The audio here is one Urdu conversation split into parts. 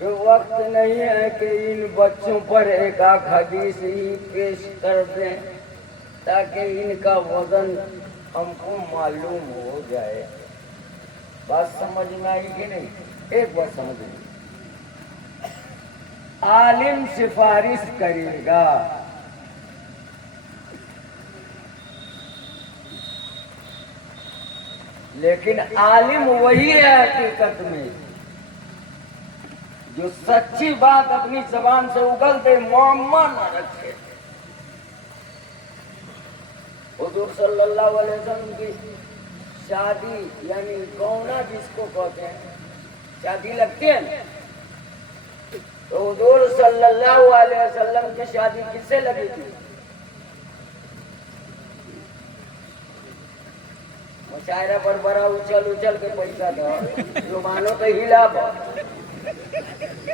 کہ وقت نہیں ہے کہ ان بچوں پر ایک آدھ حدیث ہی پیش کر دیں تاکہ ان کا وزن ہم کو معلوم ہو جائے. بات سمجھ میں آئی کہ نہیں؟ ایک بات سمجھ میں. عالم سفارش کرے گا لیکن عالم وہی ہے حقیقت میں جو سچی بات اپنی زبان سے اگل دے، معمہ نہ رکھے. حضور صلی اللہ علیہ وسلم کی شادی یعنی گونا جس کو کہتے ہیں، شادی لگتی ہے نا، تو حضور صلی اللہ علیہ وسلم کی شادی کس سے لگی تھی؟ مشاعرہ پر بڑا اچھل اچھل کے پیسہ دو، جو مانو تو ہلا با،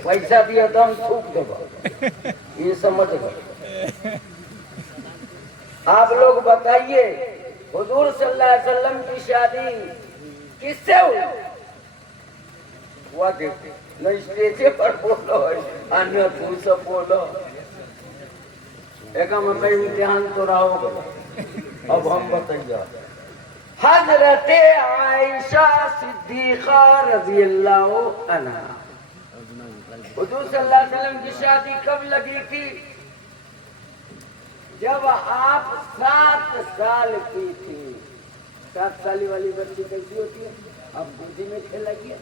پیسہ دیا تو ہم تھوک دے با. یہ سمجھ گا. آپ لوگ بتائیے حضور صلی اللہ علیہ وسلم کی شادی کس سے ہوئی؟ وہ دیکھتے نہ اسٹیجے پر بولو انیہ تو سب بولو. ایک ہم اپنے امتحان تو رہا ہوگا. اب ہم بتائیے حضرت عائشہ صدیقہ رضی اللہ عنہا حضور صلی اللہ علیہ وسلم کی شادی کب لگی تھی؟ جب آپ 7 سال کی تھی. 7 سال والی بچی کیسی ہوتی ہے؟ آپ گودی میں کھلائیے،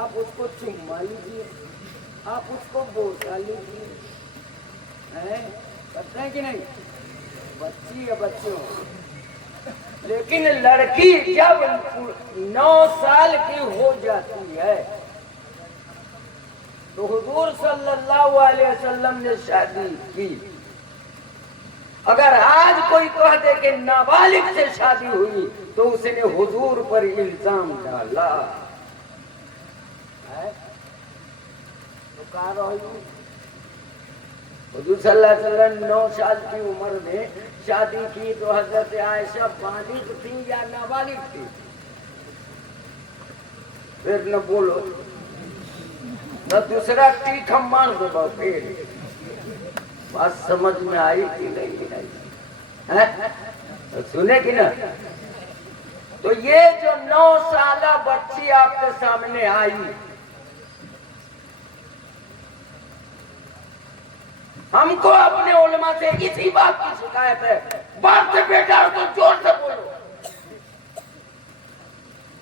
آپ اس کو چما لیجیے، آپ اس کو بوسا لیجیے. پتہ ہے کہ نہیں؟ بچی یا بچوں. لیکن لڑکی جب 9 سال کی ہو جاتی ہے تو حضور صلی اللہ علیہ وسلم نے شادی کی. اگر آج کوئی کہہ دے کہ نابالغ سے شادی ہوئی تو اس نے حضور پر الزام ڈالا. تو کہاں رہی؟ حضور صلی اللہ علیہ وسلم 9 سال کی عمر میں شادی کی تو حضرت عائشہ بالغ تھی یا نابالغ تھی؟ پھر نہ بولو نہ دوسرا ٹیک ہم مان دو. پھر بات سمجھ میں آئی کہ نہیں آئی؟ سنے کہ نا؟ تو یہ جو 9 سالہ بچی آپ کے سامنے آئی، ہم کو اپنے علماء سے اسی بات کی شکایت ہے، بات سے بیٹا تو زور سے بولو،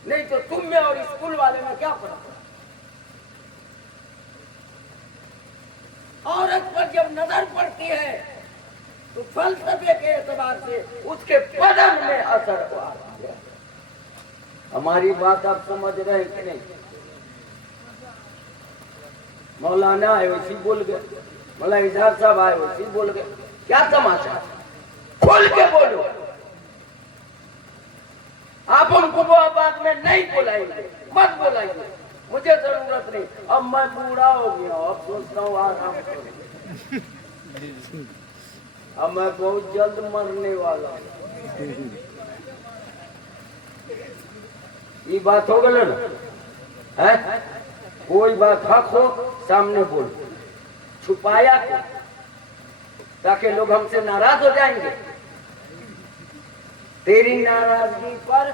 نہیں تو تم میں اور اسکول والے میں کیا فرق ہے؟ عورت پر جب نظر پڑتی ہے تو فلسفے کے اعتبار سے اس کے بدن میں اثر ہوا. ہماری بات آپ سمجھ رہے ہیں کہ نہیں؟ مولانا آئے ویسی بول گئے، مولانا اظہار صاحب آئے ویسی بول گئے. کیا تماشا؟ کھول کے بولو. آپ ان کو وہ آباد میں نہیں بلائیں گے، مت بلائیں گے، مجھے ضرورت نہیں. اب میں بوڑھا ہو گیا، اب سوچتا ہوں آرام کروں. اب میں بہت جلد مرنے والا ہوں. یہ بات ہو گئی نا؟ کوئی بات حق ہو سامنے بول، چھپایا کیا تاکہ لوگ ہم سے ناراض ہو جائیں گے. تیری ناراضگی پر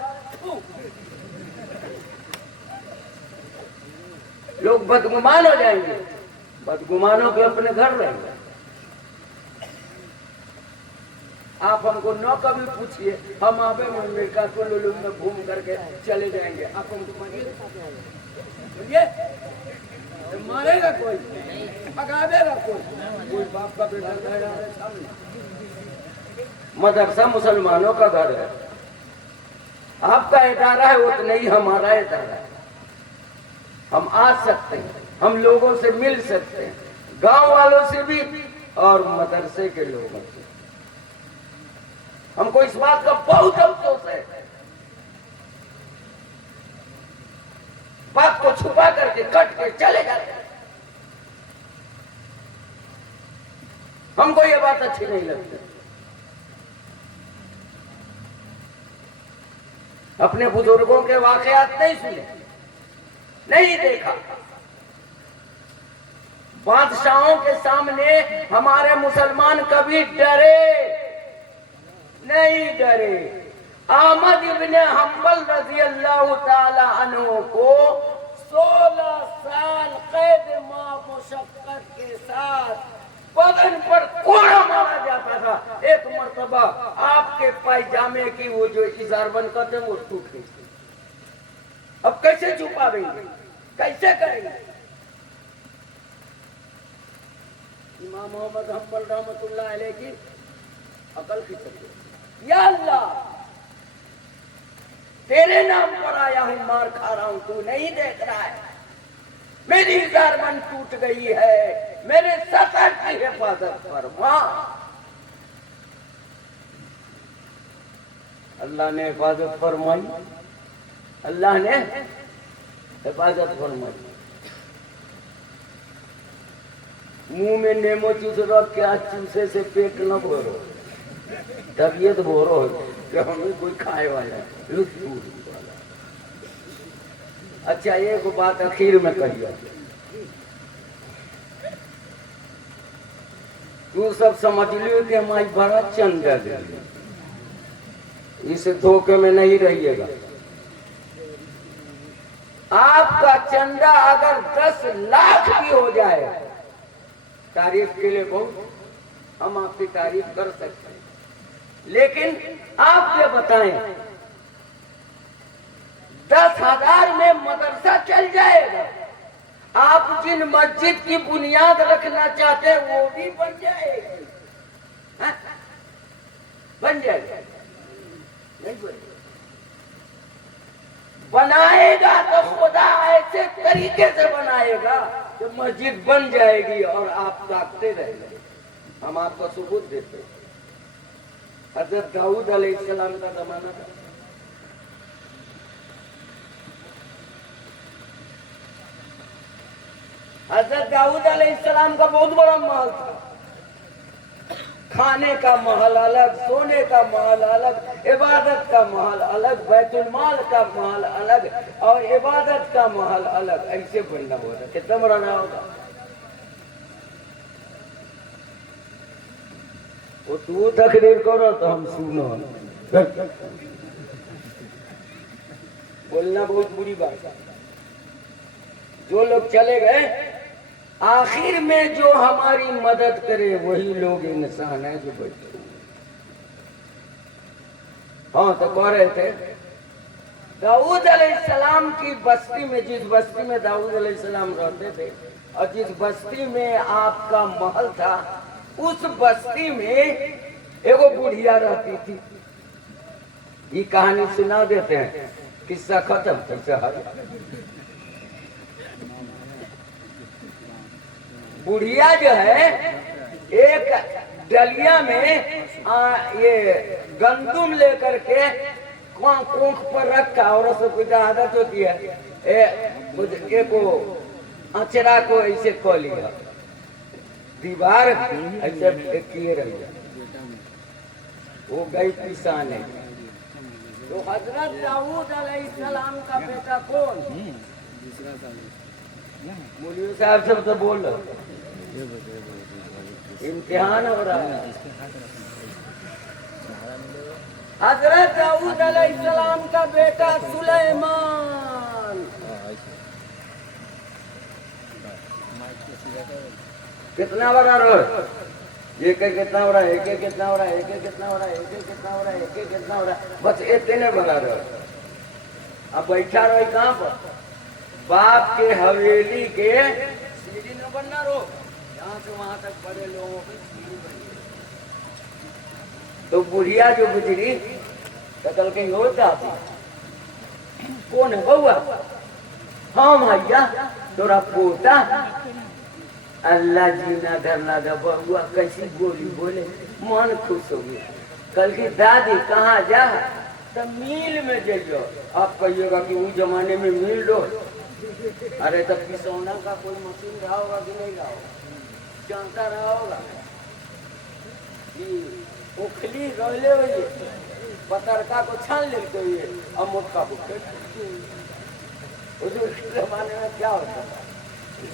لوگ بدگمان ہو جائیں گے. بدگمانوں کے اپنے گھر رہیں گے. آپ ہم کو نہ کبھی پوچھئے، ہم آبے امریکہ کو لولو میں گھوم کر کے چلے جائیں گے. آپ ہم کو پوچھئے مارے گا کوئی، پکاوے گا کوئی باپ کا بیٹا گھر آ رہا ہے. مدرسہ مسلمانوں کا گھر ہے. آپ کا ادارہ ہے وہ تو نہیں ہمارا ادارہ ہے. ہم آ سکتے ہیں، ہم لوگوں سے مل سکتے ہیں، گاؤں والوں سے بھی اور مدرسے کے لوگوں سے. ہم کو اس بات کا بہت افسوس ہے. بات کو چھپا کر کے کٹ کے چلے جاتے ہیں. ہم کو یہ بات اچھی نہیں لگتی. اپنے بزرگوں کے واقعات نہیں سنے، نہیں دیکھا. بادشاہوں کے سامنے ہمارے مسلمان کبھی ڈرے نہیں ڈرے۔ احمد ابن حنبل رضی اللہ تعالی عنہ کو 16 سال قید ماں مشقت کے ساتھ بدن پر کوڑا مارا جاتا تھا۔ ایک مرتبہ آپ کے پائجامے کی وہ جو ازار بن کرتے وہ ٹوٹ گئی۔ اب کیسے چھپا دیں گے، کیسے کریں گے؟ امام محمد حنبل رحمت اللہ علیہ کی عقل کی چکی، یا اللہ تیرے نام پر آیا ہوں، مار کھا رہا ہوں، تو نہیں دیکھ رہا ہے؟ میری زارمن ٹوٹ گئی ہے، میرے سطر کی حفاظت فرما۔ اللہ نے حفاظت فرمائی، اللہ نے حفاظت فرمائی۔ منہ میں نیمو چوس رکھ کے چوسے سے پیٹ نہ بھرو، طبیعت بھرو کہ ہمیں کوئی کھائے والا ہے۔ اچھا ایک بات اخیر میں کہیے، تو سب سمجھ لیو کہ ہماری بڑا چندہ دے، اس دھوکے میں نہیں رہیے گا۔ آپ کا چندہ اگر 10 لاکھ بھی ہو جائے، تعریف کے لیے بہت ہم آپ کی تعریف کر سکتے ہیں، لیکن آپ یہ بتائیں 10,000 میں مدرسہ چل جائے گا؟ آپ جن مسجد کی بنیاد رکھنا چاہتے ہیں وہ بھی بن جائے گی؟ بن جائے گا؟ نہیں بن جائے گا۔ بنائے گا تو خدا ایسے طریقے سے بنائے گا کہ مسجد بن جائے گی اور آپ تاکتے رہیں گے۔ ہم آپ کو ثبوت دیتے ہیں۔ حضرت داؤد علیہ السلام کا زمانہ تھا، حضرت داؤد علیہ السلام کا بہت بڑا محل تھا، کھانے کا محل الگ، سونے کا محل الگ، عبادت کا محل الگ، بیت المال کا محل الگ اور عبادت کا محل الگ، ایسے بننا ہوتا۔ کتنا بڑا نہ ہوگا وہ؟ تو تقریر کرو تو ہم سنو، بولنا بہت بری بات ہے۔ جو لوگ چلے گئے آخر میں جو ہماری مدد کرے وہی لوگ انسان ہیں جو بیٹھے۔ ہاں تو کہہ رہے تھے داؤد علیہ السلام کی بستی میں، جس بستی میں داؤد علیہ السلام رہتے تھے اور جس بستی میں آپ کا محل تھا، اس بستی میں ایک بڑھیا رہتی تھی۔ یہ کہانی سنا دیتے ہیں، قصہ ختم کیسے ہے۔ بڑھیا جو ہے ایک ڈلیا میں یہ گندم لے کر کے کونکھ پر رکھا، اور اس کو عادت ہوتی ہے ایک اچرا کو ایسے کھو لیا، دیوار ایسے کیے رہ گیا، وہ گئی کسانے۔ تو حضرت داؤد علیہ السلام کا بیٹا کون؟ مولوی صاحب سے تو بول رہا، امتحان ہو رہا ہے۔ حضرت داؤد علیہ السلام کا بیٹا سلیمان کتنا بڑا رہا؟ ایک کتنا بڑا، ایک کتنا بڑا، ایک کتنا بڑا، ایک کتنا بڑا، ایک کتنا بڑا، بس اتنے بڑا رہا۔ اب بیٹھا رہے کہاں پر؟ باپ کے حویلی کے سیڑھی نہ بننا رو، یہاں سے وہاں تک بڑے لوگوں کی سیڑھی بنی۔ تو بڑھیا جو گزری قتل کہیں اور جاتی، کون ہے بہوا؟ ہاں بھیا تھوڑا پوتا، اللہ جینا دھرنا دا بہوا کیسی بولی بولے، من خوش ہو گیا۔ کل کی دادی کہاں جا؟ تو میل میں جائیو۔ آپ کہیے گا کہ اس زمانے میں میل ڈو، ارے تب پسونا کا کوئی مشین رہا ہوگا کہ نہیں رہا ہوگا، جانتا رہا ہوگا۔ اکھلی رولے ہوئے پترکا کو چھان لیتے ہوئے اور موٹکا بکے۔ اس زمانے میں کیا ہوتا تھا؟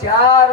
4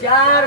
4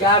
4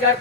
4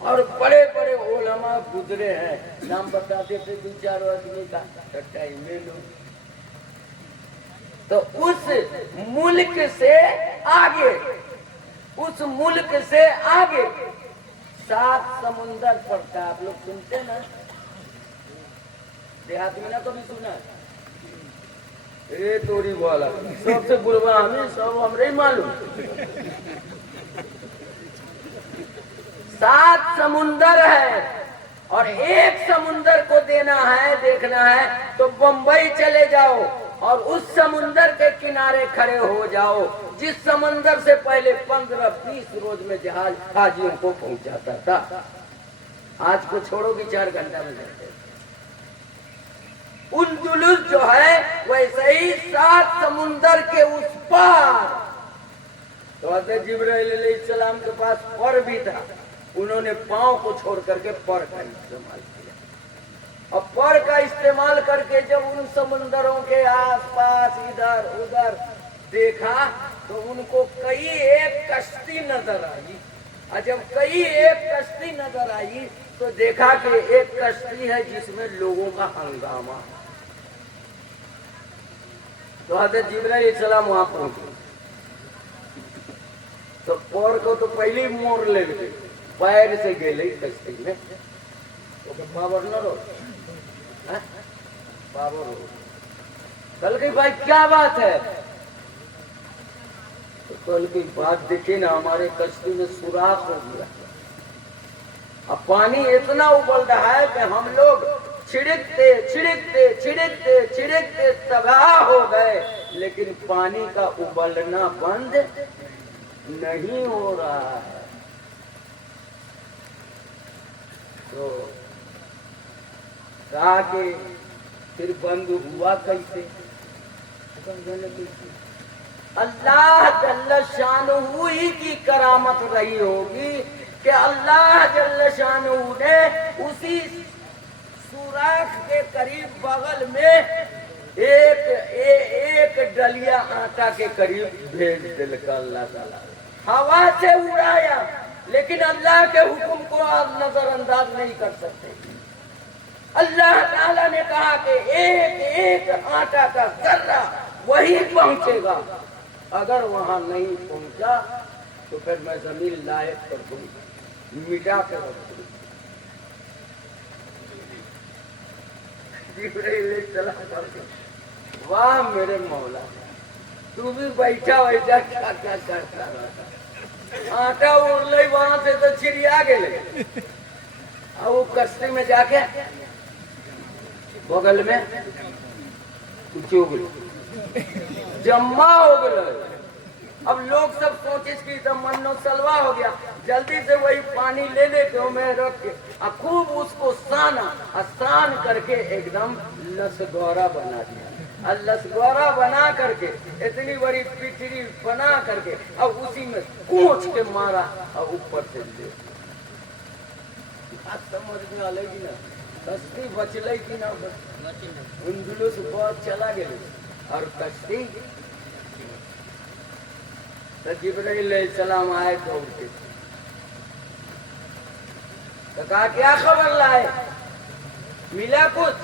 اور بڑے بڑے علماء گزرے ہیں، نام بتاتے تھے دو چار آدمی کا، ٹائم لے لو۔ تو اس ملک سے آگے، اس ملک سے آگے 7 سمندر پڑتا ہے۔ آپ لوگ سنتے نا، دیہات میں نہ کبھی سنا ہے؟ اے توری والا سب سے بروا ہمیں سب ہمارے معلوم۔ 7 سمندر ہے، اور ایک سمندر کو دینا ہے، دیکھنا ہے تو بمبئی چلے جاؤ اور اس سمندر کے کنارے کھڑے ہو جاؤ جس سمندر سے پہلے 15-20 روز میں جہاز حاجیوں کو پہنچاتا تھا، آج کو چھوڑو کہ 4 گھنٹہ میں جاتے۔ اندلس جو ہے ویسے ہی 7 سمندر کے اس پار۔ تو حضرت جبرائیل علیہ السلام کے پاس پر بھی تھا، انہوں نے پاؤں کو چھوڑ کر کے پر کا استعمال کیا، اور پر کا استعمال کر کے جب ان سمندروں کے آس پاس ادھر ادھر دیکھا تو ان کو کئی ایک کشتی نظر آئی، اور جب کئی ایک کشتی نظر آئی تو دیکھا کہ ایک کشتی ہے جس میں لوگوں کا ہنگامہ۔ تو حضرت جبرائیل علیہ السلام وہاں پہنچے تو پور کو تو پہلی مور لے گئے، پیر سے گئے کشتی میں، پاور نہ رو پاور ہو۔ کل کی بھائی کیا بات ہے؟ تو کل کی بات دیکھیں نا، ہمارے کشتی میں سوراخ ہو گیا، اب پانی اتنا ابل رہا ہے کہ ہم لوگ چھڑکتے چھڑکتے چھڑکتے چھڑکتے تباہ ہو گئے، لیکن پانی کا ابلنا بند نہیں ہو رہا ہے۔ تو کہا کہ پھر بند ہوا کیسے؟ اللہ جل شانہ ہی کی کرامت رہی ہوگی کہ اللہ جل شانہ نے اسی سوراخ کے قریب بغل میں ایک ڈلیا آٹا کے قریب بھیج دل کا اللہ تعالیٰ، ہوا سے اڑایا، لیکن اللہ کے حکم کو آپ نظر انداز نہیں کر سکتے۔ اللہ تعالیٰ نے کہا کہ ایک ایک آٹا کا ذرہ وہی پہنچے گا، اگر وہاں نہیں پہنچا تو پھر میں زمین لائق کر دوں گا، مٹا کے رکھ دوں گا۔ جبرائیل علیہ السلام کرتے واہ میرے مولا، تو بھی بیٹھا بیٹھا کیا کیا کرتا رہتا، آٹا اڑ لئی وہاں سے تو چڑیا گئے، اور وہ کشتی میں جا کے بغل میں کچھ ہو گئی، جمع ہو گئے۔ اب لوگ سب سوچس کی تو منو سلوا ہو گیا، جلدی سے وہی پانی لے لے کے میں رکھ کے خوب اس کو سان کر کے ایک دم لسگورا بنا دیا، لسگورا بنا کر کے اتنی بڑی پچھڑی بنا کر کے اب اسی میں کوچ کے مارا اور اوپر سے دے۔ بات سمجھ میں آلے گی نا، کشتی بچلے کی نہ اندلس بہت چلا گئے، اور کشتی جبرائیل علیہ السلام آئے دوڑ کے، تو کہا کیا خبر لائے، ملا کچھ؟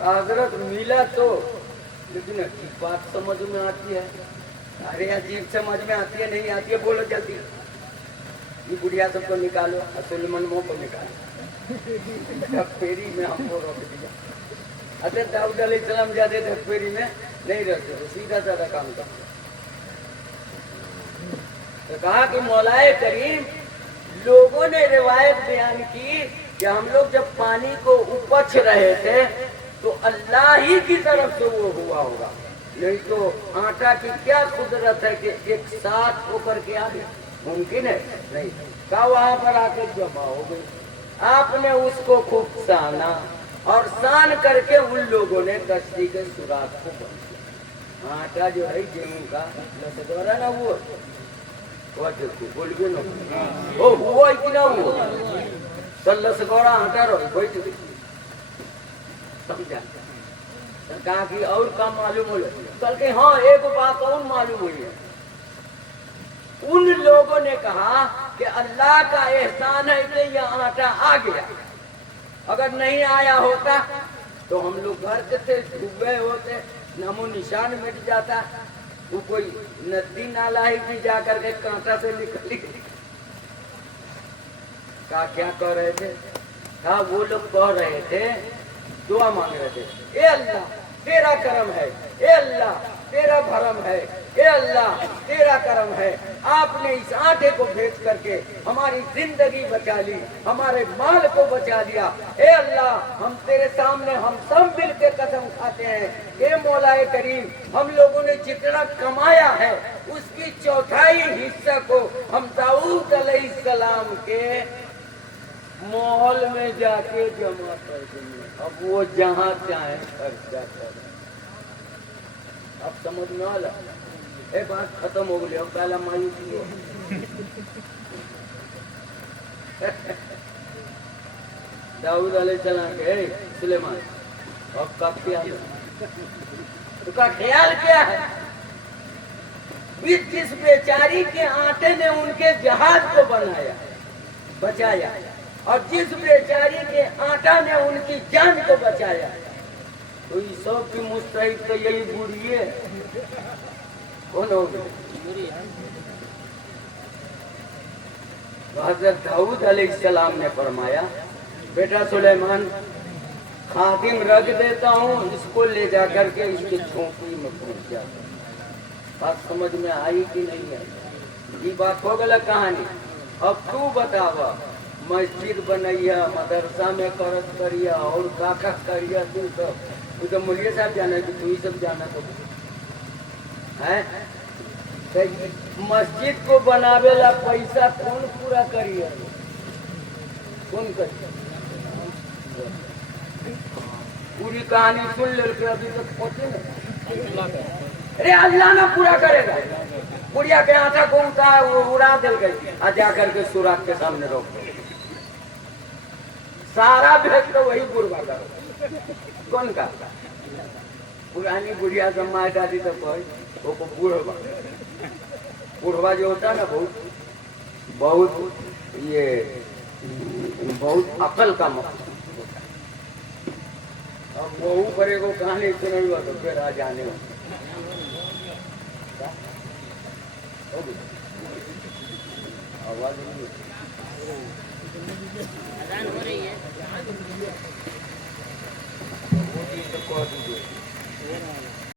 حضرت ملا تو، لیکن بات سمجھ میں آتی ہے، ارے عجیب سمجھ میں آتی ہے نہیں آتی ہے، بولو جلدی، یہ بڑھیا سب کو نکالو، سلیمان مو کو نکالو۔ پھیری میں ہم کو روک دیا، حضرت داؤد علیہ السلام جاتے تھے پھیری میں نہیں رہتے تھے، سیدھا سادہ کام کرتے۔ تو کہا کہ مولائے کریم، لوگوں نے روایت بیان کی کہ ہم لوگ جب پانی کو اپچ رہے تھے تو اللہ ہی کی طرف سے وہ ہوا ہوگا، نہیں تو آٹا کی کیا قدرت ہے کہ ایک ساتھ ہو کر کے آ گیا، ممکن ہے نہیں، کہا وہاں پر آ کے جمع ہو گئی۔ آپ نے اس کو خوب سانا، اور سان کر کے ان لوگوں نے کشتی کے سوراخ کو بند کیا۔ آٹا جو ہے گیہوں کا لسگورا نہ ہوا، بول گئے نا ہوا اتنا ہوا تو لسگورا آٹا رہو بیٹھ گئی، سمجھا؟ کہا کہ اور کام معلوم ہو جائے، کل کہ ہاں ایک بات اور معلوم ہوئی ہے، ان لوگوں نے کہا کہ اللہ کا احسان ہے کہ یہ آٹا آ گیا. اگر نہیں آیا ہوتا تو ہم لوگ گھر کے تھے, ڈوب گئے ہوتے, نام و نشان مٹ جاتا. وہ کوئی ندی نالا ہی بھی جا کر کے کانٹا سے نکلی. کیا کہہ رہے تھے؟ ہاں وہ لوگ کہہ رہے تھے, دعا مانگ رہے تھے, اے اللہ تیرا کرم ہے, اے اللہ تیرا بھرم ہے, اے اللہ تیرا کرم ہے, آپ نے اس آٹے کو بھیج کر کے ہماری زندگی بچا لی, ہمارے مال کو بچا لیا. اے اللہ ہم تیرے سامنے ہم سب مل کے قسم کھاتے ہیں, اے مولا کریم ہم لوگوں نے جتنا کمایا ہے اس کی چوتھائی حصہ کو ہم داؤد علیہ السلام کے محل میں جا کے جمع کر دیں گے, اب وہ جہاں چاہیں خرچہ کریں. اب سمجھ میں آ رہا, ایک بات ختم ہو گئی, اب پہلا مایوسی ہو. داؤد علیہ السلام کے سلیمان اب کا خیال ہے, تو کا خیال کیا ہے؟ جس بیچاری کے آٹے نے ان کے جہاز کو بنایا بچایا, اور جس بیچاری کے آٹا نے ان کی جان کو بچایا, تو یہ سب کی مستحق تو یہی بوڑھی ہے. کون ہوگی؟ حضرت داؤد علیہ السلام نے فرمایا, بیٹا سلیمان خادم رکھ دیتا ہوں, اس کو لے جا کر کے اس کی جھونپڑی میں پہنچ جاتا. بات سمجھ میں آئی کہ نہیں آئی؟ یہ بات ہو گئی کہانی. اب تو بتاوا, مسجد بنائیا, مدرسہ میں قرض کریا اور کاکا کریا, تو تو مولوی صاحب جانا ہے, تو یہ سب جانا تو ہے. مسجد کو بناوے لا پیسہ کون پورا کریے, کون کریے؟ پوری کہانی سن لے کے ابھی تک پہنچے نہیں. ارے اللہ نہ پورا کرے گا. بڑھیا کے آٹا کو اڑا دل گئی, آ جا کر کے سوراخ کے سامنے روک دو, سارا بھیج تو وہی بربا کرو. کون کا پرانی بڑھیا سماج دادی تو وہ بوڑھوا, بوڑھوا جو ہوتا ہے نا بہت یہ بہت عقل کا مقصد ہوتا ہے. اب وہ کرے کو کہانی سنی ہوا تو پھر آ جانے ہو. آواز ہو رہی ہے.